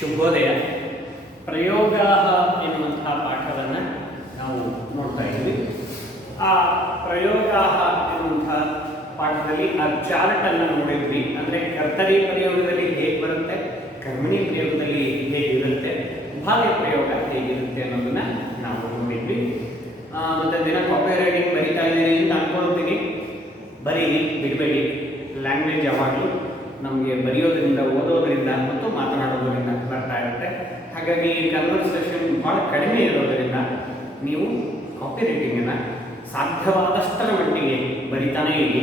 ಶುಭೋದಯ. ಪ್ರಯೋಗಾಹ ಎನ್ನುವಂತಹ ಪಾಠವನ್ನು ನಾವು ನೋಡ್ತಾ ಇದ್ದೀವಿ. ಆ ಪ್ರಯೋಗಾಹ ಎನ್ನುವಂತಹ ಪಾಠದಲ್ಲಿ ಆ ಚಾರ್ಟನ್ನು ನೋಡಿದ್ವಿ. ಅಂದರೆ ಕರ್ತರಿ ಪ್ರಯೋಗದಲ್ಲಿ ಹೇಗೆ ಬರುತ್ತೆ, ಕರ್ಮಣಿ ಪ್ರಯೋಗದಲ್ಲಿ ಹೇಗಿರುತ್ತೆ, ಭಾಗ್ಯ ಪ್ರಯೋಗ ಹೇಗಿರುತ್ತೆ ಅನ್ನೋದನ್ನ ನಾವು ನೋಡಿದ್ವಿ. ಮತ್ತು ದಿನ ಕಾಪಿ ರೈಟಿಂಗ್ ಬರೀತಾ ಇದ್ದೀನಿ ಅಂತ ಅನ್ಕೊಳ್ತೀನಿ. ಬರೀರಿ, ಬಿಡಬೇಡಿ. ಲ್ಯಾಂಗ್ವೇಜ್ ಯಾವಾಗಲೂ ನಮಗೆ ಬರೆಯೋದ್ರಿಂದ, ಓದೋದ್ರಿಂದ ಮತ್ತು ಮಾತನಾಡೋದ್ರಿಂದ ಬರ್ತಾ ಇರುತ್ತೆ. ಹಾಗಾಗಿ ಕನ್ವರ್ಸೇಷನ್ ಭಾಳ ಕಡಿಮೆ ಇರೋದರಿಂದ ನೀವು ಕಾಪಿ ರೈಟಿಂಗನ್ನು ಸಾಧ್ಯವಾದಷ್ಟರ ಮಟ್ಟಿಗೆ ಬರಿತಾನೇ ಇರಿ.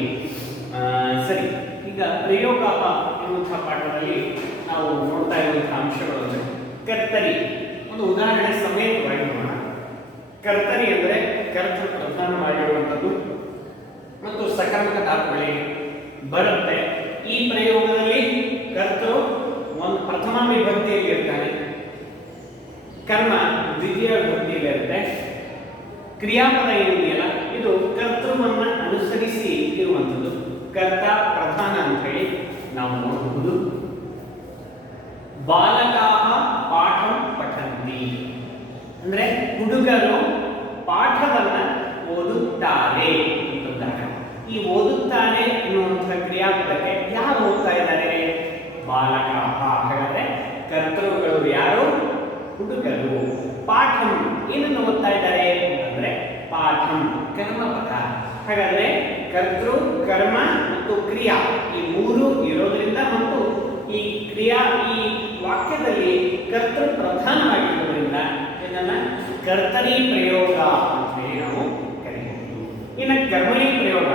ಸರಿ, ಈಗ ಪ್ರಯೋಗ ಎನ್ನುವಂಥ ಪಾಠದಲ್ಲಿ ನಾವು ನೋಡ್ತಾ ಇರುವಂಥ ಅಂಶಗಳು ಅಂದರೆ ಕರ್ತರಿ. ಒಂದು ಉದಾಹರಣೆ ಸಮೇತವಾಗಿ ನೋಡೋಣ. ಕರ್ತರಿ ಅಂದರೆ ಕರ್ತ ಪ್ರಧಾನವಾಗಿರುವಂಥದ್ದು ಮತ್ತು ಸಕರ್ಮಕ ಧಾತುಗಳಿಗೆ ಬರುತ್ತೆ. ಈ ಪ್ರಯೋಗದಲ್ಲಿ ಕರ್ತರು ಒಂದು ಪ್ರಥಮ ವಿಭಕ್ತಿಯಲ್ಲಿ ಇರ್ತಾನೆ, ಕರ್ಮ ದ್ವಿತೀಯ ವಿಭಕ್ತಿಯಲ್ಲಿ ಇರುತ್ತೆ. ಕ್ರಿಯಾಪದ ಏನಿದೆಯಲ್ಲ ಇದು ಕರ್ತೃವನ್ನ ಅನುಸರಿಸಿ ಇರುವಂಥದ್ದು. ಕರ್ತ ಪ್ರಧಾನ ಅಂತ ಹೇಳಿ ನಾವು ನೋಡಬಹುದು. ಬಾಲಕಾಹ ಪಾಠಂ ಪಠಂತಿ ಅಂದ್ರೆ ಹುಡುಗರು ಪಾಠವನ್ನ ಓದುತ್ತಾರೆ ಅಂತಂದಾಗ ಈ ಓದುತ್ತಾರೆ ಎನ್ನುವಂತಹ ಕ್ರಿಯಾಪದಕ್ಕೆ ಯಾರು ಓದ್ತಾ ಇದ್ದಾರೆ? ಬಾಲಕಾಹ. ಹಾಗಾದ್ರೆ ಕರ್ತೃಗಳು ಯಾರು? ಹುಡುಗರು. ಪಾಠಂ ಏನನ್ನು ಓದ್ತಾ ಇದ್ದಾರೆ ಅಂತಂದ್ರೆ ಪಾಠಂ ಕರ್ಮಪದ. ಹಾಗಾದ್ರೆ ಕರ್ತೃ, ಕರ್ಮ ಮತ್ತು ಕ್ರಿಯಾ ಈ ಮೂರು ಇರೋದ್ರಿಂದ ಮತ್ತು ಈ ಕ್ರಿಯಾ ಈ ವಾಕ್ಯದಲ್ಲಿ ಕರ್ತೃ ಪ್ರಧಾನವಾಗಿರೋದ್ರಿಂದ ಇದನ್ನ ಕರ್ತರಿ ಪ್ರಯೋಗ ಅಂತ ಹೇಳಿ ನಾವು ಕರೆಯಬಹುದು. ಇನ್ನು ಕರ್ಮಣಿ ಪ್ರಯೋಗ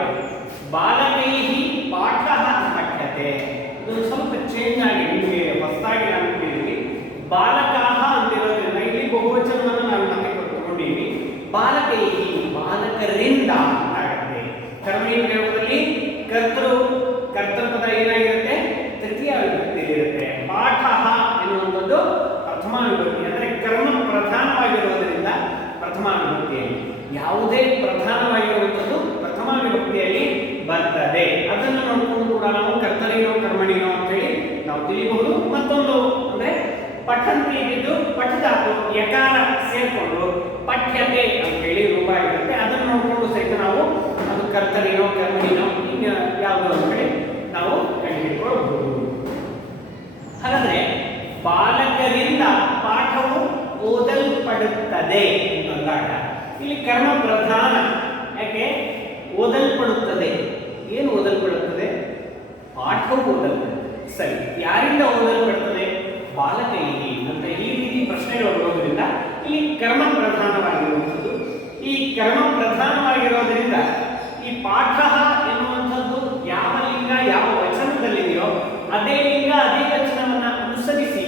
ಬಾಲಕೈಹಿ ಪಾಠ ಪಠ್ಯತೆ. ಇದು ಸ್ವಲ್ಪ ಚೇಂಜ್ ಆಗಿ ನಿಮಗೆ ಹೊಸದಾಗಿ ನಾನು ಹೇಳಿದ್ದೀನಿ. ಬಾಲಕಾಹ ಅಂತಿರೋದ್ರಿಂದ ಇಲ್ಲಿ ಬಹುವಚನವನ್ನು ನಾನು ಮತ್ತೆ ತಗೊಂಡಿದ್ದೀನಿ. ಬಾಲಕೈಹಿ ಬಾಲಕರಿಂದ ಆಗುತ್ತೆ. ಕರ್ಮಣಿ ಪ್ರಯೋಗದಲ್ಲಿ ಕರ್ತೃಪದ ಏನಾಗಿರುತ್ತೆ? ತೃತೀಯ ವಿಭಕ್ತಿಯಲ್ಲಿರುತ್ತೆ. ಪಾಠ ಎನ್ನುವಂಥದ್ದು ಪ್ರಥಮ ವಿಭಕ್ತಿ, ಅಂದರೆ ಕರ್ಮ ಪ್ರಧಾನವಾಗಿರುವುದರಿಂದ ಪ್ರಥಮ ವಿಭಕ್ತಿಯಲ್ಲಿ. ಯಾವುದೇ ಪ್ರಧಾನವಾಗಿರುವಂಥದ್ದು ಪ್ರಥಮ ವಿಭಕ್ತಿಯಲ್ಲಿ ಬರ್ತದೆ. ಅದನ್ನು ನೋಡಿಕೊಂಡು ಕೂಡ ನಾವು ಕರ್ತರಿನೋ ಕರ್ಮಣಿನೋ ಅಂತ ಹೇಳಿ ನಾವು ತಿಳಿಯಬಹುದು. ಮತ್ತೊಂದು ಅಂದ್ರೆ ಪಠಂತಿ ಇದ್ದು ಪಠಧಾತು ಯಕಾರ ಸೇರ್ಕೊಂಡು ಪಠ್ಯತೆ ಅಂತ ಹೇಳಿ ರೂಪ ಆಗಿರುತ್ತೆ. ಅದನ್ನು ನೋಡಿಕೊಂಡು ಸಹಿತ ನಾವು ಅದು ಕರ್ತರಿನೋ ಕರ್ಮಣಿನೋ ಯಾವುದು ಅಂತ ಹೇಳಿ ನಾವು ಕಂಡುಹಿಡಿಕೊಳ್ಳಬಹುದು. ಹಾಗಾದ್ರೆ ಬಾಲಕರಿಂದ ಪಾಠವು ಓದಲ್ಪಡುತ್ತದೆ ಅಂತಂದಾಗ ಇಲ್ಲಿ ಕರ್ಮ ಪ್ರಧಾನ. ಯಾಕೆ ಓದಲ್ಪಡುತ್ತದೆ? ಏನು ಓದಲ್ಪಡುತ್ತದೆ? ಪಾಠವು ಓದಲ್ಪಡುತ್ತದೆ. ಸರಿ, ಯಾರಿಂದ ಓದಲ್ಪಡುತ್ತದೆ? ಬಾಲಕೈಹಿ ಅಂತ ಈ ರೀತಿ ಪ್ರಶ್ನೆಗಳು ಬರೋದ್ರಿಂದ ಇಲ್ಲಿ ಕರ್ಮ ಪ್ರಧಾನವಾಗಿರುವಂಥದ್ದು. ಈ ಕರ್ಮ ಪ್ರಧಾನವಾಗಿರೋದ್ರಿಂದ ಈ ಪಾಠ ಎನ್ನುವಂಥದ್ದು ಯಾವ ಲಿಂಗ ಯಾವ ವಚನದಲ್ಲಿದೆಯೋ ಅದೇ ಲಿಂಗ ಅದೇ ವಚನವನ್ನ ಅನುಸರಿಸಿ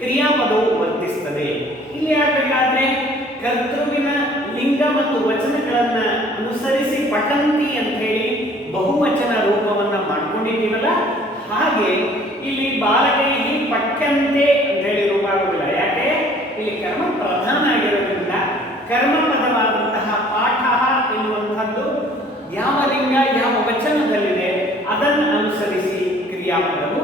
ಕ್ರಿಯಾಪದವು ವರ್ತಿಸ್ತದೆ. ಇಲ್ಲಿ ಆಗಬೇಕಾದ್ರೆ ಕರ್ತೃವಿನ ಲಿಂಗ ಮತ್ತು ವಚನಗಳನ್ನ ಅನುಸರಿಸಿ ಪಠಂತಿ ಅಂತ ಹೇಳಿ ಬಹುವಚನ ರೂಪವನ್ನ ಮಾಡ್ಕೊಂಡಿದ್ದೀವಲ್ಲ, ಹಾಗೆ ಇಲ್ಲಿ ಬಾಲಕೈಹಿ ಪಠ್ಯಂತೆ ಅಂತ ಹೇಳಿ ರೂಪ ಆಗುವುದಿಲ್ಲ. ಯಾಕೆ? ಇಲ್ಲಿ ಕರ್ಮ ಪ್ರಧಾನ ಆಗಿರೋದ್ರಿಂದ ಕರ್ಮ ಪದವಾದಂತಹ ಪಾಠ ಎನ್ನುವಂಥದ್ದು ಯಾವ ಲಿಂಗ ಯಾವ ವಚನದಲ್ಲಿದೆ ಅದನ್ನು ಅನುಸರಿಸಿ ಕ್ರಿಯಾಪದವು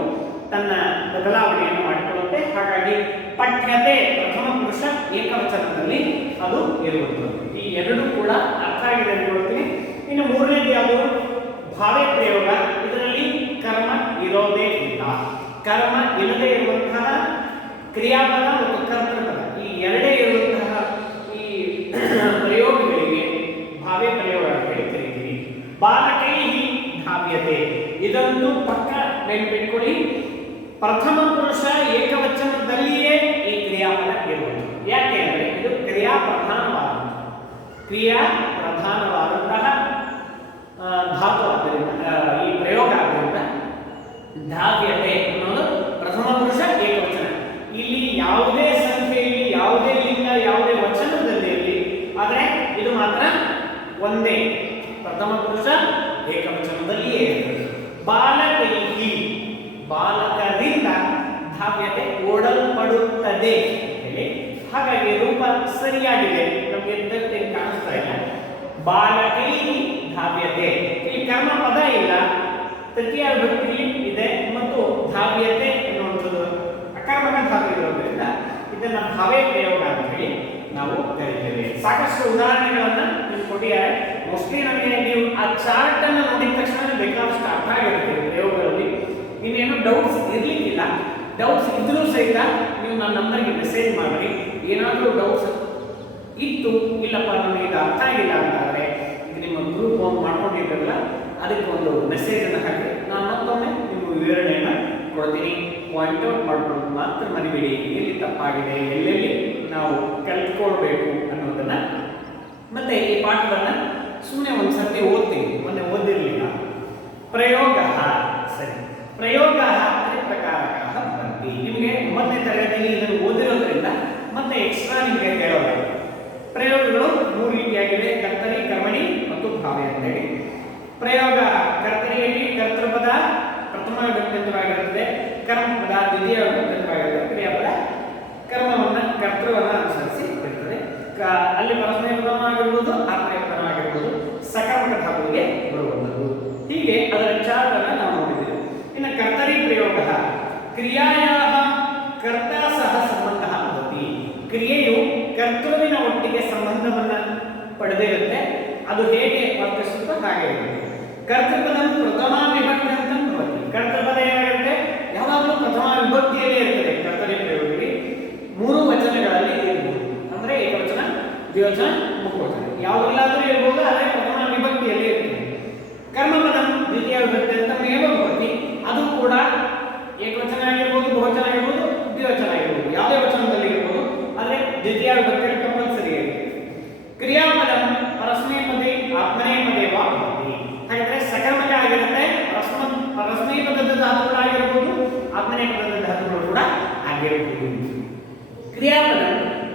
ತನ್ನ ಬದಲಾವಣೆಯನ್ನು ಮಾಡಿಕೊಳ್ಳುತ್ತೆ. ಹಾಗಾಗಿ ಪಠ್ಯತೆ ಪ್ರಥಮ ಪುರುಷ ಏಕವಚನದಲ್ಲಿ ಅದು ಇರುವಂಥದ್ದು. ಈ ಎರಡೂ ಕೂಡ ಅರ್ಥ ಆಗಿದೆ ಅನ್ಕೊಳ್ತೀನಿ. ಇನ್ನು ಮೂರನೇದು ಯಾವುದು? ಭಾವ್ಯ ಪ್ರಯೋಗ. ಇದರಲ್ಲಿ ಕರ್ಮ ಇರೋದೇ ಇಲ್ಲ. ಕರ್ಮ ಇಲ್ಲದೆ ಇರುವಂತಹ ಕ್ರಿಯಾಪದ ಮತ್ತು ಕರ್ತೃಪದ ಈ ಎರಡೇ ಇರುವಂತಹ ಈ ಪ್ರಯೋಗಗಳಿಗೆ ಭಾವ್ಯ ಪ್ರಯೋಗ ಅಂತ ಹೇಳಿ ಕರೀತೀವಿ. ಬಾಲಕೈಹಿ ಧಾವ್ಯತೆ. ಇದೊಂದು ಪಕ್ಕ ನೆನಪಿಟ್ಕೊಳ್ಳಿ. ಪ್ರಥಮ ಪುರುಷ ಏಕವಚನದಲ್ಲಿಯೇ ಈ ಕ್ರಿಯಾಪದ ಇರುವುದು. ಯಾಕೆ ಅಂದರೆ ಇದು ಕ್ರಿಯಾ ಪ್ರಧಾನವಾದಂತಹ ಧಾತು ಆದ್ದರಿಂದ ಈ ಪ್ರಯೋಗ ಆದ್ದರಿಂದ ಧಾವ್ಯತೆ ಅನ್ನೋದು ಪ್ರಥಮ ಪುರುಷ ಏಕವಚನ. ಇಲ್ಲಿ ಯಾವುದೇ ಸಂಖ್ಯೆಯಲ್ಲಿ ಯಾವುದೇ ಲಿಂಗ ಯಾವುದೇ ವಚನದಲ್ಲಿ ಇರಲಿ, ಆದರೆ ಇದು ಮಾತ್ರ ಒಂದೇ ಪ್ರಥಮ ಪುರುಷ ಏಕವಚನದಲ್ಲಿಯೇ ಇರ್ತದೆ. ಬಾಲಕೈಹಿ ಬಾಲಕರಿಂದ ಧಾವ್ಯತೆ ಓಡಲ್ಪಡುತ್ತದೆ ಹೇಳಿ. ಹಾಗಾಗಿ ರೂಪ ಸರಿಯಾಗಿದೆ, ನಮಗೆ ಎಂತೇನು ಕಾಣಿಸ್ತಾ ಇಲ್ಲ. ಬಾಲಕೈಹಿ ಧಾವ್ಯತೆ. ಇಲ್ಲಿ ಕರ್ಮ ಪದ ಇಲ್ಲ, ತೃತೀಯ ವಿಭಕ್ತಿ ಇದೆ ಮತ್ತು ಧಾವ್ಯತೆ ಎನ್ನುವಂಥದ್ದು ಅಕರ್ಮಕ ಧಾತು ಇರೋದ್ರಿಂದ ಇದನ್ನ ಭಾವೇ ಪ್ರಯೋಗ ಅಂತ ಹೇಳಿ ನಾವು ಕರೀತೇವೆ. ಸಾಕಷ್ಟು ಉದಾಹರಣೆಗಳನ್ನ ನೀವು ಕೊಟ್ಟಿದ್ದಾರೆ. ಮೋಸ್ಟ್ಲಿ ನಮಗೆ ನೀವು ಆ ಚಾರ್ಟ್ ಅನ್ನು ನೋಡಿದ ತಕ್ಷಣ ಬೇಕಾದಷ್ಟು ಅರ್ಥ ಆಗಿರುತ್ತೆ ಪ್ರಯೋಗಗಳಲ್ಲಿ. ಇನ್ನೇನು ಡೌಟ್ಸ್ ಇರ್ಲಿಕ್ಕಿಲ್ಲ. ಡೌಟ್ಸ್ ಇದ್ರೂ ಸಹಿತ ನೀವು ನನ್ನ ನಂಬರ್ಗೆ ಮೆಸೇಜ್ ಮಾಡಿ. ಏನಾದರೂ ಡೌಟ್ಸ್ ಇತ್ತು, ಇಲ್ಲಪ್ಪ ನಮಗೆ ಇದು ಅರ್ಥ ಆಗಿಲ್ಲ ಅಂತಾದರೆ ಇದು ನಿಮ್ಮ ಗ್ರೂಪ್ ಒಂದು ಮಾಡ್ಕೊಂಡಿದ್ರಲ್ಲ ಅದಕ್ಕೆ ಒಂದು ಮೆಸೇಜ್ ಅನ್ನು ಹಾಕಿ ನಾನು ಮತ್ತೊಮ್ಮೆ ನಿಮ್ಮ ವಿವರಣೆಯನ್ನು ಕೊಡ್ತೀನಿ. ಪಾಯಿಂಟ್ ಔಟ್ ಮಾಡ್ಕೊಂಡು ಮಾತ್ರ ಮರಿಬೇಡಿ, ಎಲ್ಲಿ ತಪ್ಪಾಗಿದೆ, ಎಲ್ಲೆಲ್ಲಿ ನಾವು ಕಲ್ತ್ಕೊಳ್ಬೇಕು ಅನ್ನೋದನ್ನ. ಮತ್ತೆ ಈ ಪಾಠವನ್ನು ಸುಮ್ಮನೆ ಒಂದು ಸರ್ತಿ ಓದ್ತೀವಿ, ಮೊನ್ನೆ ಓದಿರಲಿಲ್ಲ. ಪ್ರಯೋಗ ಸರಿ, ಪ್ರಯೋಗ ತ್ರಿಪ್ರಕಾರಕ ಭವಂತಿ. ನಿಮಗೆ 9ನೇ ತರಗತಿಯಲ್ಲಿ ಇದನ್ನು ಓದಿರೋದ್ರಿಂದ ಮತ್ತೆ ಎಕ್ಸ್ಟ್ರಾ ನಿಮಗೆ ಹೇಳೋಲ್ಲ. ಪ್ರಯೋಗಗಳು 3 ರೀತಿಯಾಗಿವೆ: ಕರ್ತರಿ, ಕರ್ಮಣಿ ಮತ್ತು ಭಾವೆ ಅಂತೇಳಿ. ಪ್ರಯೋಗ ಕರ್ತರಿಯಲ್ಲಿ ಕರ್ತೃಪದ ಪ್ರಥಮ ವಿಭಕ್ತಿಯವಾಗಿರುತ್ತದೆ, ಕರ್ಮಪದ ದ್ವಿತೀಯ ವಿಭಕ್ತಿಯವಾಗಿರುತ್ತದೆ, ಕ್ರಿಯಾಪದ ಕರ್ತೃವನ್ನ ಅನುಸರಿಸಿ ಇರ್ತದೆ. ಅಲ್ಲಿ ಪರಸ್ಮಯ ಪದವಾಗಿರ್ಬೋದು, ಆತ್ಮೀಯ ಪದವಾಗಿರ್ಬೋದು, ಸಕರ್ಮಕ ಧಾತುವಿಗೆ ಬರುವಂಥದ್ದು. ಹೀಗೆ ಅದರ ಚಾರ್ಟ್ ಅನ್ನು ನಾವು ನೋಡಿದ್ದೇವೆ. ಇನ್ನು ಕರ್ತರಿ ಪ್ರಯೋಗ ಕ್ರಿಯಾಯಾಹ ಕರ್ತ ಸಹ ಸಂಬಂಧ ಭವತಿ. ಕ್ರಿಯೆಯು ಕರ್ತೃವಿನ ಒಟ್ಟಿಗೆ ಸಂಬಂಧವನ್ನು ಪಡೆದಿರುತ್ತೆ. ಅದು ಹೇಗೆ ವರ್ತಿಸುತ್ತೋ ಹಾಗೆ ಇರುತ್ತೆ. ಕರ್ತೃಪದ ಪ್ರಥಮ ವಿಭಕ್ತಿ ಅಂತ ಭವತಿ. ಕರ್ತೃಪದ ಏನಾಗಿರುತ್ತೆ? ಯಾವಾಗಲೂ ಪ್ರಥಮ ವಿಭಕ್ತಿಯಲ್ಲೇ ಇರ್ತದೆ. ಕರ್ತರಿ ಪ್ರಯೋಗದಲ್ಲಿ 3 ವಚನಗಳಲ್ಲಿ ಇರಬಹುದು. ಅಂದ್ರೆ ಏಕವಚನ, ದ್ವಿವಚನ, ಬಹುವಚನ ಯಾವುದಿಲ್ಲಾದರೂ ಇರಬಹುದು, ಆದರೆ ಪ್ರಥಮ ವಿಭಕ್ತಿಯಲ್ಲಿ ಇರ್ತದೆ. ಕರ್ಮಪದ ದ್ವಿತೀಯ ವಿಭಕ್ತಿ ಅಂತ ಭವತಿ. ಅದು ಕೂಡ ಏಕವಚನ ಆಗಿರ್ಬೋದು, ಬಹುವಚನ ಆಗಿರ್ಬೋದು, ದ್ವಿವಚನ ಆಗಿರ್ಬೋದು, ಯಾವುದೇ ವಚನದಲ್ಲಿ ಇರ್ಬೋದು, ಆದರೆ ದ್ವಿತೀಯ ವಿಭಕ್ತಿ ಕಂಪಲ್ಸರಿ ಆಗಿದೆ. ಕ್ರಿಯಾಪದ ಪರಸ್ಮೈಪದಿ ಆತ್ಮನೇಪದೇ ವಾ ಭವತಿ. ಹಾಗಾದ್ರೆ ಸಕರ್ಮಕ ಆಗಿರುತ್ತೆ. ಪರಸ್ಮೈಪದದ ಧಾತುಗಳಾಗಿರ್ಬೋದು, ಆತ್ಮನೇಪದದ ಧಾತುಗಳು ಕೂಡ ಆಗಿರಬಹುದು. ಕ್ರಿಯಾಪದ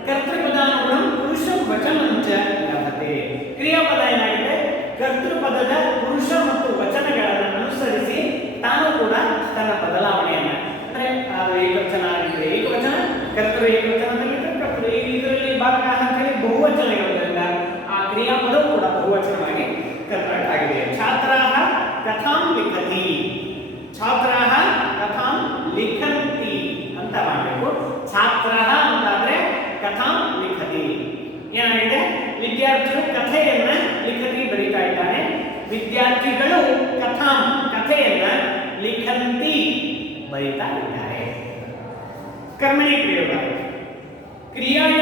ಕರ್ತೃಪದಾನುಗುಣಂ ಪುರುಷಂ ವಚನಂಚ ಲಭತೆ. ಕ್ರಿಯಾಪದ ಏನಾಗಿದೆ? ಕರ್ತೃಪದದ ಪುರುಷ ಮತ್ತು ವಚನಗಳನ್ನು ಅನುಸರಿಸಿ ತಾನು ಕೂಡ ತನ್ನ ಬದಲಾವಣೆಯನ್ನ, ಅಂದ್ರೆ ಅದು ಏಕವಚನ ಆಗಿದ್ರೆ ಏಕವಚನ, ಕರ್ತೃ ಏಕವಚನದಲ್ಲಿದ್ದರೆ ಕರ್ತೃ, ಇದರಲ್ಲಿ ಭಾಗ ಅಂತೇಳಿ ಬಹುವಚನ ಇರೋದ್ರಿಂದ ಆ ಕ್ರಿಯಾಪದವು ಕೂಡ ಬಹುವಚನವಾಗಿ ಕನ್ವರ್ಟ್ ಆಗಿದೆ. ಛಾತ್ರಾಹ ಕಥಾಂ ಲಿಖತಿ, ಛಾತ್ರಾಹ ಕಥಾಂ ಲಿಖಂತಿ ಅಂತ ಮಾಡಬೇಕು. ಛಾತ್ರಃ ಅಂತಾದ್ರೆ ಕಥಾಂ ಲಿಖತಿ. ಏನಾಗಿದೆ? ವಿದ್ಯಾರ್ಥಿಗಳು ಕಥೆಯನ್ನ ಲಿಖತಿ ಬರೀತಾ ಇದ್ದಾನೆ. ವಿದ್ಯಾರ್ಥಿಗಳು ಕಥಾಂ ಕಥೆಯನ್ನ ಲಿಖಂತಿ ಬರೀತಾ ಇದ್ದಾರೆ. ಕರ್ಮಣಿ ಪ್ರಯೋಗ ಕ್ರಿಯಾಯ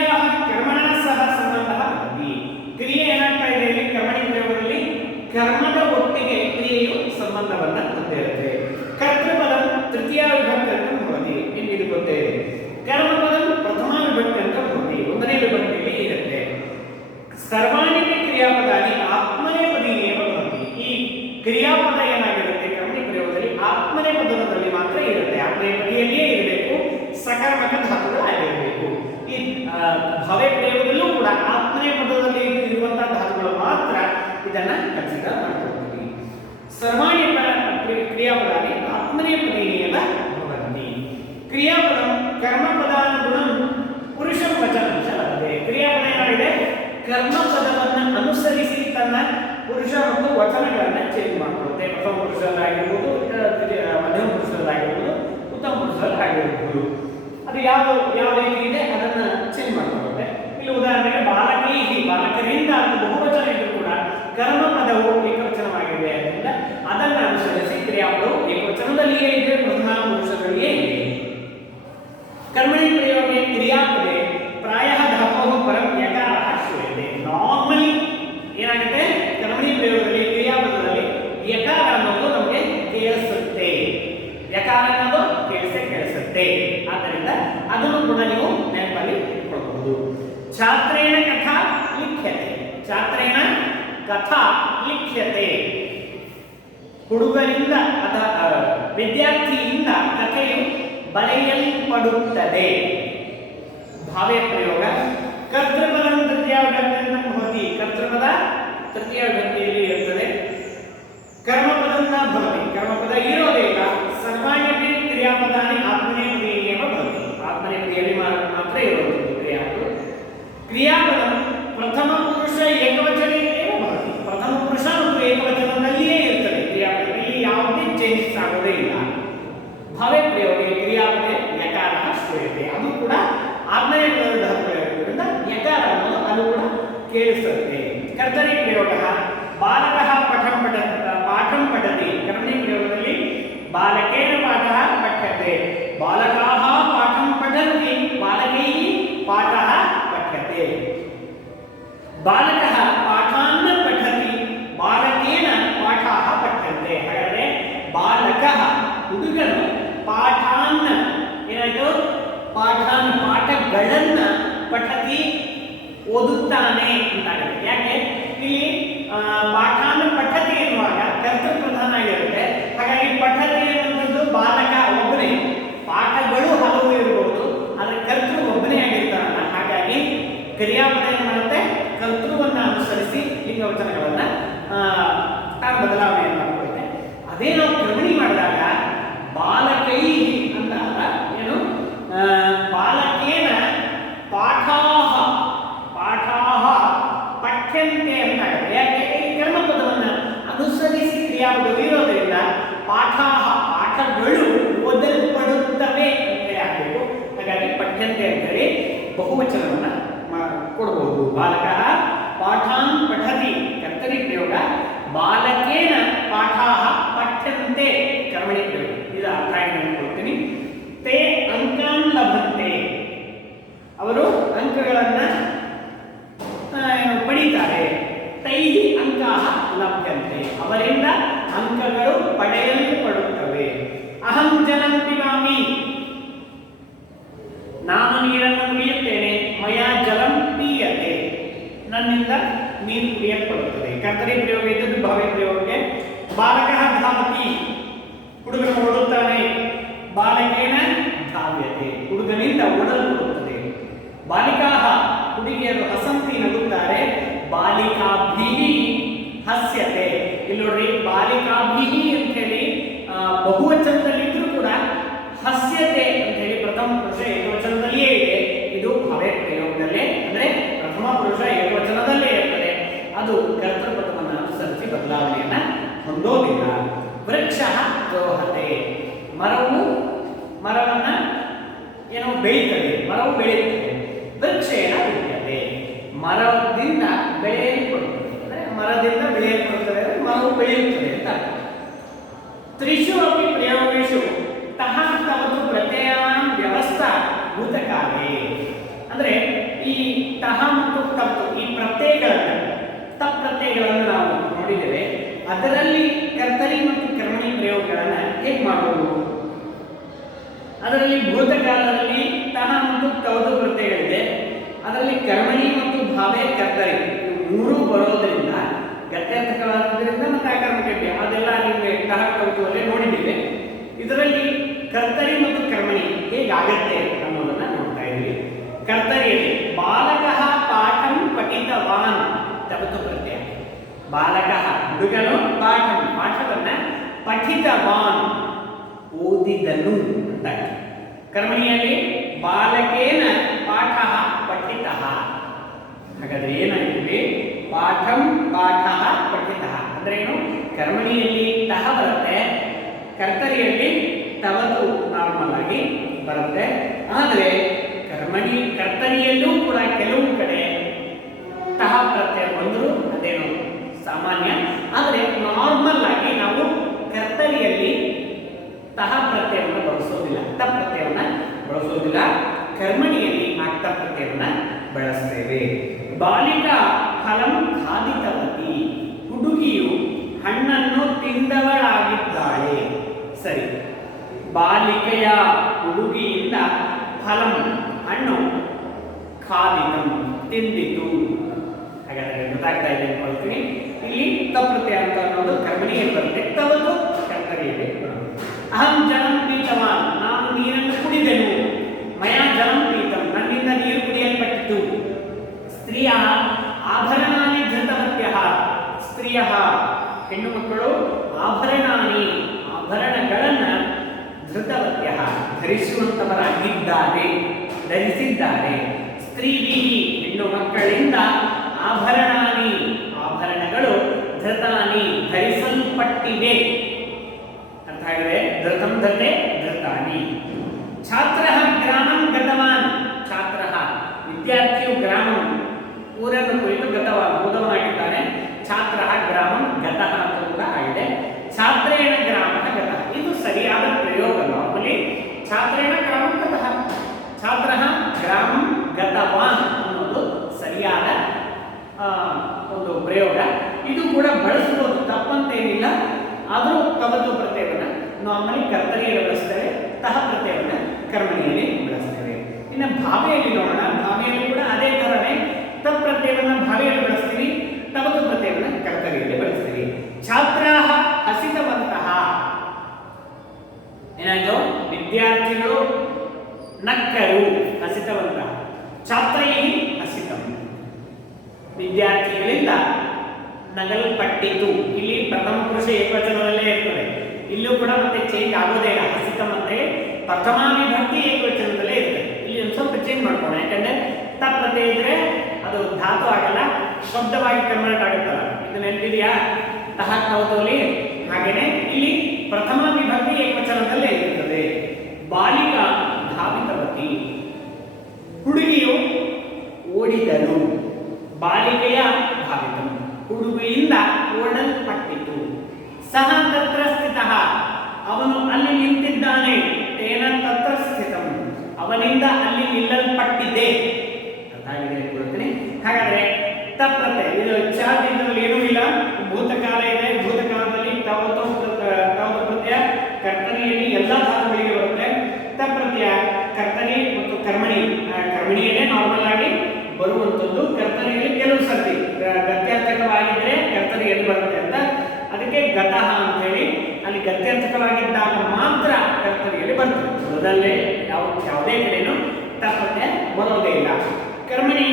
ಕರ್ಮಣ ಸಹ ಸಂಬಂಧ ಭವತಿ. ಕ್ರಿಯೆ ಏನಾಗ್ತಾ ಇದೆ ಇಲ್ಲಿ? ಕರ್ಮಣಿ ಪ್ರಯೋಗದಲ್ಲಿ ಕರ್ಮದ ಒಟ್ಟಿಗೆ ಕ್ರಿಯೆಯು ಸಂಬಂಧವನ್ನ ಹೊಂದಿರುತ್ತೆ. ಕರ್ತೃಪದ ತೃತೀಯ ವಿಭಕ್ತಿ ಅಂತ ಭವತಿ. ನಿಮಗೆ ಗೊತ್ತೇ ಇದೆ. ಕರ್ಮಪದ ಪ್ರಥಮ ವಿಭಕ್ತಿ ಅಂತ ಭವತಿ, 1ನೇ ವಿಭಕ್ತಿಯಲ್ಲಿ ಇರುತ್ತೆ. ಸರ್ವಾಣಿ ಕ್ರಿಯಾಪದಾನಿ ಆತ್ಮನೇಪದೀನೇವ ಭವತಿ. ಈ ಕ್ರಿಯಾಪದ ಏನಾಗಿರುತ್ತೆ ಕರ್ಮಣಿ ಪ್ರಯೋಗದಲ್ಲಿ? ಆತ್ಮನೇಪದದಲ್ಲಿ ಮಾತ್ರ ಇರುತ್ತೆ. ಆತ್ಮನೇಪದಿಯಲ್ಲಿಯೇ ಇರಬೇಕು, ಸಕರ್ಮಕ ಧಾತುಗಳು ಆಗಿರಬೇಕು. ಈ ಭವೆ ಪ್ರಯೋಗದಲ್ಲೂ ಕೂಡ ಆತ್ಮನೇಪದದಲ್ಲಿ ಇರುವಂತಹ ಧಾತುಗಳು ಮಾತ್ರ ಇದನ್ನ ಕನ್ಸಿಡರ್ ಮಾಡ್ಕೊಳ್ತೀವಿ. ಸರ್ವಾಣಿ ಕ್ರಿಯಾಪದಾನಿ ಆತ್ಮನೇಪದೀನೇವ ಭವಂತಿ. ಕ್ರಿಯಾಪದ ಕರ್ಮಪದಾನುಗುಣಂ ಪುರುಷಂ ವಚನಂಚ ಲಭತೆ. ಕ್ರಿಯಾಪದ ಏನಾಗಿದೆ? ಕರ್ಮಪದವನ್ನು ಅನುಸರಿಸಿ ತನ್ನ ಪುರುಷ ಮತ್ತು ವಚನಗಳನ್ನ ಚೇಂಜ್ ಮಾಡಿಕೊಳ್ಳುತ್ತೆ. ಪ್ರಥಮ ಪುರುಷರಾಗಿರ್ಬೋದು, ಮಧ್ಯಮ ಪುರುಷರಾಗಿರ್ಬೋದು, ಉತ್ತಮ ಪುರುಷರಾಗಿರ್ಬೋದು. ಅದು ಯಾವ ರೀತಿ ಇದೆ ಅದನ್ನ ಚೇಂಜ್ ಮಾಡಿಕೊಳ್ಳುತ್ತೆ. ಇಲ್ಲಿ ಉದಾಹರಣೆಗೆ ಬಾಲಕೀಹಿ, ಬಾಲಕರಿಂದ ಅಂತ ಬಹುವಚನ ಇದ್ರೂ ಕೂಡ ಕರ್ಮಪದವು ಏಕವಚನವಾಗಿದೆ ಅದರಿಂದ ಅದನ್ನು ಅನುಸರಿಸಿ ಕ್ರಿಯಾಪದವು ಏಕವಚನದಲ್ಲಿಯೇ ಇದೆ, ಪ್ರಥಮ ಪುರುಷದಲ್ಲಿಯೇ ಇದೆ. ಕರ್ಮಣಿ ಪ್ರಯೋಗ ಕ್ರಿಯಾಪದೆ ಪ್ರಾಯಃ ಧಾತೋಃ ಪರಂ ಯಕಾರಃ ಶ್ರೂಯತೆ. ನಾರ್ಮಲಿ ಏನಾಗುತ್ತೆ? ಕರ್ಮಣಿ ಪ್ರಯೋಗದಲ್ಲಿ ಕ್ರಿಯಾಪದದಲ್ಲಿ ಯಕಾರ ಅನ್ನೋದು ನಮಗೆ ಕೇಳಿಸುತ್ತೆ. ಯಕಾರ ಅನ್ನೋದು ಕೇಳಿಸುತ್ತೆ. ಆದ್ದರಿಂದ ಅದನ್ನು ಕೂಡ ನೀವು ನೆನಪಲ್ಲಿ ಇಟ್ಕೊಳ್ಬಹುದು. ಛಾತ್ರೇಣ ಕಥಾ ಲಿಖ್ಯತೆ. ಛಾತ್ರೇಣ ಕಥಾ ಲಿಖ್ಯತೆ. ಹುಡುಗರಿಂದ ಅಥವಾ ವಿದ್ಯಾರ್ಥಿಯಿಂದ ಕಥೆಯು ಬರೆಯಲ್ಪಡುತ್ತದೆ. ಭಾವೆ ಪ್ರಯೋಗ ಕರ್ತೃಪದ ತೃತೀಯ ವಿಭಕ್ತಿಯಿಂದ ಭವತಿ. ಕರ್ತೃಪದ ತೃತೀಯ ವಿಭಕ್ತಿಯಲ್ಲಿ ಇರುತ್ತದೆ. ಕರ್ಮಪದ ಭವತಿ. ಕರ್ಮಪದ ಇರೋದೇ ಇಲ್ಲ. ಸರ್ವಾಣ್ಯಪಿ ಕ್ರಿಯಾಪದಾನಿ ಆತ್ಮನೇಪದೀನೇವ ಭವತಿ. ಆತ್ಮನೇಪದಿಯಲ್ಲಿ ಮಾತ್ರ ಇರುವುದು ಕ್ರಿಯಾಪದ. ಕ್ರಿಯಾಪದ ಪ್ರಥಮ ಪುರುಷ ಏಕವಚನೇವ ಭವತಿ. ಪ್ರಥಮ ಪುರುಷ ಮತ್ತು ಏಕವಚನದಲ್ಲಿಯೇ ಇರುತ್ತದೆ ಕ್ರಿಯಾಪದದಲ್ಲಿ, ಯಾವುದೇ ಚೇಂಜಸ್ ಆಗೋದೇ ಇಲ್ಲ. ಭಾವೆ ಪ್ರಯೋಗ ಕ್ರಿಯಾಪದೆ ಯಕಾರ ಶ್ರೂಯತೆ. ಅದು ಕೂಡ ಆತ್ಮನೇಪದಿ ಕೇಳಿಸುತ್ತೆ. ಕರ್ತರಿ ಪ್ರಯೋಗ ಬಾಲಕಃ ಪಾಠಂ ಪಠತಿ. ಕರ್ಮಣಿ ಪ್ರಯೋಗದಲ್ಲಿ ಬಾಲಕೇನ ಪಾಠಃ ಪಠ್ಯತೆ, ಬಾಲಕಾಃ ಪಾಠಂ ಪಠಂತಿ, ಬಾಲಕೈಃ ಪಾಠಃ ಪಠ್ಯತೆ. ಬಾಲಕಃ ಪಾಠಾನ್ನ ಪಠತಿ, ಬಾಲಕೇನ ಪಾಠಾಃ ಪಠ್ಯಂತೆ. ಹಾಗಾದರೆ ಬಾಲಕಃ ಹುಡುಗನು ಪಾಠಾನ್ನ ಏನಾಯ್ತು ಪಾಠಗಳನ್ನ ಪಠತಿ ಓದುತ್ತಾನೆ ಅಂತಾಗುತ್ತೆ. ಯಾಕೆ ಇಲ್ಲಿ ಪಾಠಾನ್ನ ಪಠತಿ ಎನ್ನುವಾಗ ಕರ್ತೃ ಪ್ರಧಾನ ಆಗಿರುತ್ತೆ. ಹಾಗಾಗಿ ಪಠತಿ ಎನ್ನುವಂಥದ್ದು ಬಾಲಕ ಒಬ್ಬನೇ, ಪಾಠಗಳು ಹಲವು ಇರಬಹುದು, ಆದರೆ ಕರ್ತೃ ಒಬ್ಬನೇ ಆಗಿರ್ತಾರಲ್ಲ. ಹಾಗಾಗಿ ಕ್ರಿಯಾಪದ ಏನು ಮಾಡುತ್ತೆ, ಕರ್ತೃವನ್ನ ಅನುಸರಿಸಿ ಲಿಂಗವಚನಗಳನ್ನ ಬದಲಾವಣೆಯನ್ನು ಮಾಡ್ಕೊಳ್ತೆ. ಅದೇ ನಾವು ಕ್ರಮಣಿ ಮಾಡಿದಾಗ ಬಾಲಕೈ ಅಂತ ಏನು ಬಾಲಕೇನ ಪಾಠಾಹ ಪಠ್ಯಂತೆ ಅಂತ ಆಗುತ್ತೆ. ಯಾಕೆ ಈ ಕರ್ಮಪದವನ್ನು ಅನುಸರಿಸಿ ಕ್ರಿಯಾಪದವು ಇರೋದ್ರಿಂದ ಪಾಠಗಳು ಓದಲ್ಪಡುತ್ತವೆ ಅಂತೇಳಿ ಆಗಬೇಕು. ಹಾಗಾಗಿ ಪಠ್ಯಂತೆ ಅಂತೇಳಿ ಬಹುವಚನವನ್ನು ಕೊಡಬಹುದು. ಬಾಲಕ ಪಾಠಾನ್ ಪಠತಿ ಕರ್ತರಿ ಪ್ರಯೋಗ, ಬಾಲಕೇನ ಪಾಠಾಹ ಪಠ್ಯಂತೆ ಕರ್ಮಣಿ ಪ್ರಯೋಗ. ಇದು ಅರ್ಥ ಕೊಡ್ತೀನಿ. ತೇ ಅಂಕಾನ್ ಲಭಂತೆ, ಅವರು ಅಂಕಗಳನ್ನ ಪಡೀತಾರೆ. ತೈಹಿ ಅಂಕಾಹ ಲಭ್ಯಂತೆ, ಅವರಿಂದ ಅಂಕಗಳು ಪಡೆಯಲ್ಪಡುತ್ತವೆ. ಅಹಂ ಜಲಂ ಪಿಬಾಮಿ, ನಾನು ನೀರನ್ನು ಕುಡಿಯುತ್ತೇನೆ. ಮಯಾ ಜಲಂ ಪೀಯತೆ, ನನ್ನಿಂದ ನೀರು ಕುಡಿಯಲ್ಪಡುತ್ತದೆ. ಕರ್ತರಿ ಪ್ರಯೋಗ ಇದ್ದದ್ದು ಭಾವಿ ಪ್ರಯೋಗಕ್ಕೆ. ಬಾಲಕಃ ಧಾವತಿ, ಹುಡುಗನು ಓಡುತ್ತಾನೆ. ಬಾಲಕೇನ ಧಾವ್ಯತೆ, ಹುಡುಗನಿಂದ ಓಡಲ್ಪಡುತ್ತದೆ. ಬಾಲಿಕಾಹ, ಹುಡುಗಿಯರು ಹಸಂತಿ ನಗುತ್ತಾರೆ. ಬಾಲಿಕಾಭಿಃ ಹಸ್ಯತೆ. ಇಲ್ಲಿ ನೋಡ್ರಿ, ಬಾಲಿಕಾಭಿಃ ಅಂತ ಹೇಳಿ ಬಹುವಚನದಲ್ಲಿದ್ರೂ ಕೂಡ ಹಸ್ಯತೆ ಅಂತ ಹೇಳಿ ಪ್ರಥಮ ಪುರುಷ ಏಕವಚನದಲ್ಲಿಯೇ ಇದೆ. ಇದು ಭವ್ಯ ಪ್ರಯೋಗದಲ್ಲೇ, ಅಂದ್ರೆ ಪ್ರಥಮ ಪುರುಷ ಏಕವಚನದಲ್ಲೇ ಇರ್ತದೆ. ಅದು ಕರ್ತೃಪದವನ್ನು ಅನುಸರಿಸಿ ಬದಲಾವಣೆಯನ್ನ ಹೊಂದೋದಿಲ್ಲ. ವೃಕ್ಷ ರೋಹತೆ, ಮರವನ್ನ ಏನೋ ಬೆಳೀತದೆ, ಮರವು ಬೆಳೆಯುತ್ತದೆ. ವೃಕ್ಷೇಣ ವಿದ್ಯತೆ, ಮರದಿಂದ ಬೆಳೆಯಲ್ಪಡುತ್ತದೆ, ಅಂದರೆ ಮರದಿಂದ ಬೆಳೆಯಲ್ಪಡುತ್ತದೆ, ಮರವು ಬೆಳೆಯುತ್ತದೆ ಅಂತ. ತ್ರಿಷು ಅಪಿ ಪ್ರಯೋಗೇಶು ತಹ ತವತು ಪ್ರತ್ಯಯಾನ್ ವ್ಯವಸ್ಥಾ ಭೂತಕಾಲೇ, ಅಂದರೆ ಈ ತಹ ಮತ್ತು ತಪ್ಪು ಈ ಪ್ರತ್ಯಯಗಳನ್ನು ನಾವು ನೋಡಿದ್ದೇವೆ. ಅದರಲ್ಲಿ ಕರ್ತರಿ ಮತ್ತು ಕರ್ಮಣಿ ಪ್ರಯೋಗಗಳನ್ನು ಹೇಗೆ ಮಾಡುವುದು? ಅದರಲ್ಲಿ ಭೂತಕಾಲದಲ್ಲಿ ತಹ ಮತ್ತು ತವದು ಪ್ರತ್ಯಯಗಳಿದೆ. ಅದರಲ್ಲಿ ಕರ್ಮಣಿ ಮತ್ತು ಭಾವೆ ಕರ್ತರಿ ಮೂರು ಬರೋದರಿಂದ ಗತ್ಯರ್ಥಕವಾದ್ದರಿಂದ ಮತ್ತು ಆಕರ್ಮಕತೆ ಅದೆಲ್ಲ ನಿಮಗೆ ತಹ ತವದುವಲ್ಲೇ ನೋಡಿದ್ದೇವೆ. ಇದರಲ್ಲಿ ಕರ್ತರಿ ಮತ್ತು ಕರ್ಮಣಿ ಹೇಗಾಗತ್ತೆ ಅನ್ನೋದನ್ನ ನೋಡ್ತಾ ಇದ್ದೀವಿ. ಕರ್ತರಿಯಲ್ಲಿ ಬಾಲಕಃ ಪಾಠಂ ಪಠಿತವಾನ್ ತವತು ಪ್ರತ್ಯಯ. ಬಾಲಕಃ ಹುಡುಗನು ಪಾಠವನ್ನ ಪಠಿತವಾನ್ ಓದಿದನು ಅಂತ. ಕರ್ಮಣಿಯಲ್ಲಿ ಬಾಲಕೇನ ಪಾಠಃ ಪಠಿತಃ. ಹಾಗಾದ್ರೆ ಏನಾಗಿದೆ? ಪಾಠಂ ಪಾಠಃ ಪಠಿತಃ ಅಂದ್ರೆ ಏನು? ಕರ್ಮಣಿಯಲ್ಲಿ ತಹ ಬರುತ್ತೆ, ಕರ್ತರಿಯಲ್ಲಿ ತವತು ನಾರ್ಮಲ್ ಆಗಿ ಬರುತ್ತೆ. ಆದರೆ ಕರ್ತರಿಯಲ್ಲೂ ಕೂಡ ಕೆಲವು ಕಡೆ ತಹ ಪ್ರತ್ಯಯ ಬಂದರೂ ಅದೇನು ಸಾಮಾನ್ಯ. ಆದರೆ ನಾರ್ಮಲ್ ಆಗಿ ನಾವು ಕರ್ತರಿಯಲ್ಲಿ ತಹ ಪ್ರತ್ಯಯವನ್ನು ಬಳಸೋದಿಲ್ಲ, ತ ಪ್ರತ್ಯಯವನ್ನು ಬಳಸೋದಿಲ್ಲ. ಕರ್ಮಣಿಯಲ್ಲಿ ಆ ತ ಪ್ರತ್ಯಯವನ್ನು ಬಳಸ್ತೇವೆ. ಬಾಲಿಕಾ ಫಲಂ ಖಾದಿತವತಿ, ಹುಡುಗಿಯು ಹಣ್ಣನ್ನು ತಿಂದವಳಾಗಿದ್ದಾಳೆ. ಸರಿ, ಬಾಲಿಕೆಯ ಹುಡುಗಿಯಿಂದ ಫಲಂ ಹಣ್ಣು ಖಾದಿತಂ ತಿಂದಿತು. ಹಾಗಾದ್ರೆ ಗೊತ್ತಾಗ್ತಾ ಇದೆ ಅನ್ಕೊಳ್ತೀನಿ. ಇಲ್ಲಿ ತಪ್ರತ್ಯಯ ಅಂತ ಅನ್ನೋದು ಕರ್ಮಣಿಯಲ್ಲಿ ಬರುತ್ತೆ, ತವದು ಕರ್ತರಿಯಲ್ಲಿ ಬರುತ್ತೆ. ಅಹಂ ಜಲಂ ಪೀತವಾನ್, ನಾನು ನೀರನ್ನು ಕುಡಿದೆನು. ಮಯಾ ಜಲಂ ಪೀತಂ, ನನ್ನಿಂದ ನೀರು ಕುಡಿಯಲ್ಪಟ್ಟಿತು. ಸ್ತ್ರೀಯ ಆಭರಣಾನಿ ಧೃತವತ್ಯಃ, ಸ್ತ್ರೀಯ ಹೆಣ್ಣು ಮಕ್ಕಳು ಆಭರಣಗಳನ್ನ ಧೃತವತ್ಯಃ ಧರಿಸುವಂತವರಾಗಿದ್ದಾರೆ, ಧರಿಸಿದ್ದಾರೆ. ಸ್ತ್ರೀಭಿಃ ಹೆಣ್ಣು ಮಕ್ಕಳಿಂದ ಆಭರಣಗಳು ಧೃತಾನಿ ಧರಿಸಲ್ಪಟ್ಟಿವೆ. ಅರ್ಥ ಆಗಿದೆ? ಧೃತಂ ಧೃತೆ ಧೃತಾನಿ. ಛಾತ್ರಃ ಗ್ರಾಮಂ ಗತವಾನ್, ಛಾತ್ರಃ ವಿದ್ಯಾರ್ಥಿಯು ಗ್ರಾಮಂ ಊರನ್ನು ಕುರಿತು ಗತವಾನ್ ಛಾತ್ರ ಗ್ರಾಮಂ ಗತವಾನ್ ಅನ್ನೋದು ಸರಿಯಾದ ಒಂದು ಪ್ರಯೋಗ. ಇದು ಕೂಡ ಬಳಸಬಹುದು, ತಪ್ಪಂತೇನಿಲ್ಲ. ಆದರೂ ತವತು ಪ್ರತ್ಯಯವನ್ನು ನಾರ್ಮಲಿ ಕರ್ತರಿಯಲ್ಲಿ ಬಳಸ್ತೇವೆ, ತಹ ಪ್ರತ್ಯಯವನ್ನು ಕರ್ಮಣಿಯಲ್ಲಿ ಬಳಸ್ತೇವೆ. ಇನ್ನು ಭಾವೆಯಲ್ಲಿ ನೋಡೋಣ. ಭಾವೆಯಲ್ಲಿ ಕೂಡ ಅದೇ ಥರನೇ ತಪ್ ಪ್ರತ್ಯಯವನ್ನು ಭಾವೆಯಲ್ಲಿ ಬಳಸ್ತೀವಿ, ತವತು ಪ್ರತ್ಯಯವನ್ನು ಕರ್ತರಿಯಲ್ಲಿ ಬಳಸ್ತೀವಿ. ಛಾತ್ರಾಹ ಹಸಿತವಂತಹ, ಏನಾಯ್ತು? ವಿದ್ಯಾರ್ಥಿಗಳು ನಕ್ಕರು, ಹಸಿತವಂತಹ. ಛಾತ್ರೈ ಹಸಿತಂ, ವಿದ್ಯಾರ್ಥಿಗಳಿಂದ ನಗಲ್ಪಟ್ಟಿತು. ಇಲ್ಲಿ ಪ್ರಥಮ ಪುರುಷ ಏಕವಚನದಲ್ಲೇ ಇರ್ತದೆ. ಇಲ್ಲೂ ಕೂಡ ಮತ್ತೆ ಚೇಂಜ್ ಆಗೋದೇ ಇಲ್ಲ. ಹಸಿತಂ ಅಂದ್ರೆ ಪ್ರಥಮ ವಿಭಕ್ತಿ ಏಕವಚನದಲ್ಲೇ ಇರ್ತದೆ. ಇಲ್ಲಿ ಒಂದು ಸ್ವಲ್ಪ ಚೇಂಜ್ ಮಾಡ್ಕೋಣ, ಯಾಕಂದ್ರೆ ತಪ್ ಪ್ರತ್ಯಯ ಇದ್ರೆ ಅದು ಧಾತು ಆಗಲ್ಲ, ಶಬ್ದವಾಗಿ ಕನ್ವರ್ಟ್ ಆಗುತ್ತಲ್ಲ. ಇದು ನೆನಪಿದೆಯಾ? ತಹ ತವತೋಲಿ. ಹಾಗೇನೆ ಇಲ್ಲಿ ಪ್ರಥಮ ವಿಭಕ್ತಿ ಏಕವಚನದಲ್ಲೇ ಇರುತ್ತದೆ. ಬಾಲಿಕಾ ಧಾವಿತವತಿ, ಹುಡುಗಿಯು ಓಡಿದಳು. ಬಾಲಿಕೆಯ ಧಾವಿತಂ, ಹುಡುಗಿಯಿಂದ ಓಡಲ್ಪಟ್ಟಿತು. ಸಹ ತತ್ರ ಸ್ಥಿತಃ, ಅವನು ಅಲ್ಲಿ ನಿಂತಿದ್ದಾನೆ. ತೇನ ತತ್ರ ಸ್ಥಿತಂ, ಅವನಿಂದ ಅಲ್ಲಿ ನಿಲ್ಲಲ್ಪಟ್ಟಿದೆ. ಅರ್ಥ ಆಗಿದೆ ಕೊಡ್ತೀನಿ. ಹಾಗಾದ್ರೆ ತಪ್ ಪ್ರತ್ಯಯ ಇದು ಚಾರ್ಜಿಂದಲ್ಲಿ ಏನೂ ಇಲ್ಲ, ಭೂತಕಾಲ ಇದೆ. ಭೂತಕಾಲದಲ್ಲಿ ತವತು ಪ್ರತ್ಯಯ ಕರ್ತರಿಯಲ್ಲಿ ಎಲ್ಲಾ ಧಾತುಗಳಿಗೆ ಬರುತ್ತೆ. ತಪ್ ಪ್ರತ್ಯಯ ಕರ್ತರಿ ಮತ್ತು ಕರ್ಮಣಿಯಲ್ಲೇ ನಾರ್ಮಲ್ ಆಗಿ ಬರುವಂಥದ್ದು. ಕರ್ತರಿಯಲ್ಲಿ ಕೆಲವು ಸರ್ತಿ ಗತ್ಯಾರ್ಥಕವಾಗಿದ್ರೆ ಕರ್ತರಿಯಲ್ಲಿ ಬರುತ್ತೆ ಅಂತ, ಅದಕ್ಕೆ ಗತಃ ಅಂತ ಹೇಳಿ. ಅಲ್ಲಿ ಗತ್ಯಾರ್ಥಕವಾಗಿದ್ದಾಗ ಮಾತ್ರ ಕರ್ತರಿಯಲ್ಲಿ ಬರ್ತದೆ. ಮೊದಲೇ ಯಾವುದೇ ಕಡೆನೂ ತಪ್ ಪ್ರತ್ಯಯ ಬರೋದೇ ಇಲ್ಲ. ಕರ್ಮಣಿ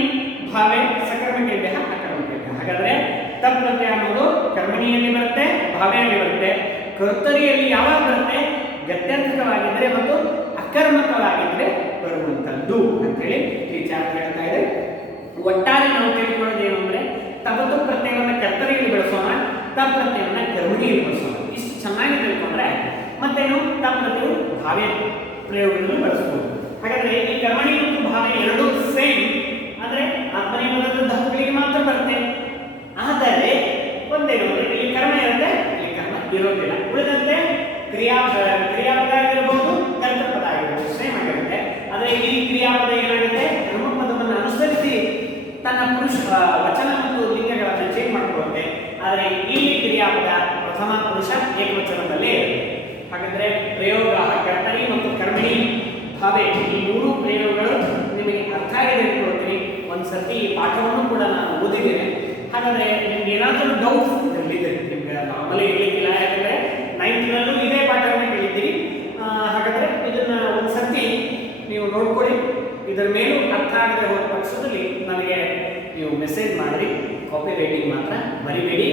ಭಾವೆ ಸಕರ್ಮಕೇಭ್ಯ ಅಕರ್ಮಕೇಭ್ಯ. ಹಾಗಾದ್ರೆ ತಪ್ ಪ್ರತ್ಯಯ ಅನ್ನೋದು ಕರ್ಮಣಿಯಲ್ಲಿ ಬರುತ್ತೆ, ಭಾವೆಯಲ್ಲಿ ಬರುತ್ತೆ. ಕರ್ತರಿಯಲ್ಲಿ ಯಾವಾಗ ಬರುತ್ತೆ? ಗತ್ಯಾರ್ಥಕವಾಗಿದ್ರೆ ಮತ್ತು ಅಕರ್ಮಕವಾಗಿದ್ರೆ ಬರುವಂಥದ್ದು ಅಂತೇಳಿ ಈ ಚಾರ್ಟ್ ಹೇಳ್ತಾ ಇದೆ. ಒಟ್ಟಾರೆ ನಾವು ತಿಳ್ಕೊಳ್ಳೋದೇನು ಅಂದ್ರೆ ತವತು ಪ್ರತ್ಯಯವನ್ನು ಕರ್ತರಿಯಲ್ಲಿ ಬಳಸೋಣ, ತಪ್ ಪ್ರತ್ಯಯವನ್ನು ಕರ್ಮಣಿಯಲ್ಲಿ ಬಳಸೋಣ. ಇಷ್ಟು ಚೆನ್ನಾಗಿ ತಿಳ್ಕೊಂಡ್ರೆ ಮತ್ತೇನು ತಪ್ ಪ್ರತ್ಯಯವು ಭಾವೆ ಪ್ರಯೋಗದಲ್ಲಿ ಬಳಸಬಹುದು. ಹಾಗಾದ್ರೆ ಈ ಕರ್ಮಣಿ ಮತ್ತು ಭಾವೆ ಎರಡೂ ಸೇಮ್ ಅಂದ್ರೆ ಆತ್ಮನೇ ಮೊದಲ ಧಾತುಗಳಿಗೆ ಮಾತ್ರ ಬರುತ್ತೆ. ಆದರೆ ಒಂದೇನು ಅಂದ್ರೆ ಇಲ್ಲಿ ಕರ್ಮ ಇರುತ್ತೆ, ಇಲ್ಲಿ ಕರ್ಮ ಇರೋದಿಲ್ಲ. ಉಳಿದಂತೆ ಕ್ರಿಯಾಪದ ಆಗಿರಬಹುದು, ಕರ್ತೃಪದ ಆಗಿರಬಹುದು, ಸೇಮ್ ಆಗಿರುತ್ತೆ. ಆದರೆ ಈ ಕ್ರಿಯಾಪದ ಏನಾಗುತ್ತೆ? ಕರ್ಮಪದವನ್ನು ಅನುಸರಿಸಿ ತನ್ನ ವಚನ ಮತ್ತು ಲಿಂಗಗಳನ್ನು ಚೇಂಜ್ ಮಾಡಿಕೊಳ್ಳುತ್ತೆ. ಆದರೆ ಇಲ್ಲಿ ಕ್ರಿಯಾಪದ ಪ್ರಥಮ ಪುರುಷ ಏಕವಚನದಲ್ಲೇ ಇರುತ್ತೆ. ಹಾಗಾದ್ರೆ ಪ್ರಯೋಗ ಕರ್ತರಿ ಮತ್ತು ಕರ್ಮಣಿ ಭಾವೆ ಈ ಮೂರು ಪ್ರಯೋಗಗಳು ನಿಮಗೆ ಅರ್ಥ ಆಗಿದೆ ಅನ್ಕೊಳ್ತೀನಿ. ಒಂದ್ಸತಿ ಈ ಪಾಠವನ್ನು ಕೂಡ ನಾನು ಓದಿದ್ದೇನೆ. ಹಾಗಾದ್ರೆ ನಿಮ್ಗೆ ಏನಾದರೂ ಡೌಟ್ಸ್ ಇದ್ದರೆ ನಿಮ್ಗೆ ನಾರ್ಮಲಿ ಹೇಳಿದ್ದಿಲ್ಲ, ಯಾಕಂದ್ರೆ 9th ಇದೇ ಪಾಠವನ್ನು ಕೇಳಿದ್ದೀರಿ. ಹಾಗಾದ್ರೆ ಇದನ್ನ ಒಂದ್ಸತಿ ನೀವು ನೋಡ್ಕೊಳ್ಳಿ. ಇದರ ಮೇಲೂ ಅರ್ಥ ಆಗದೆ ಹೋದ ಪಕ್ಷದಲ್ಲಿ ನನಗೆ ನೀವು ಮೆಸೇಜ್ ಮಾಡಿರಿ. ಕಾಪಿ ರೈಟಿಂಗ್ ಮಾತ್ರ ಮರಿಬೇಡಿ.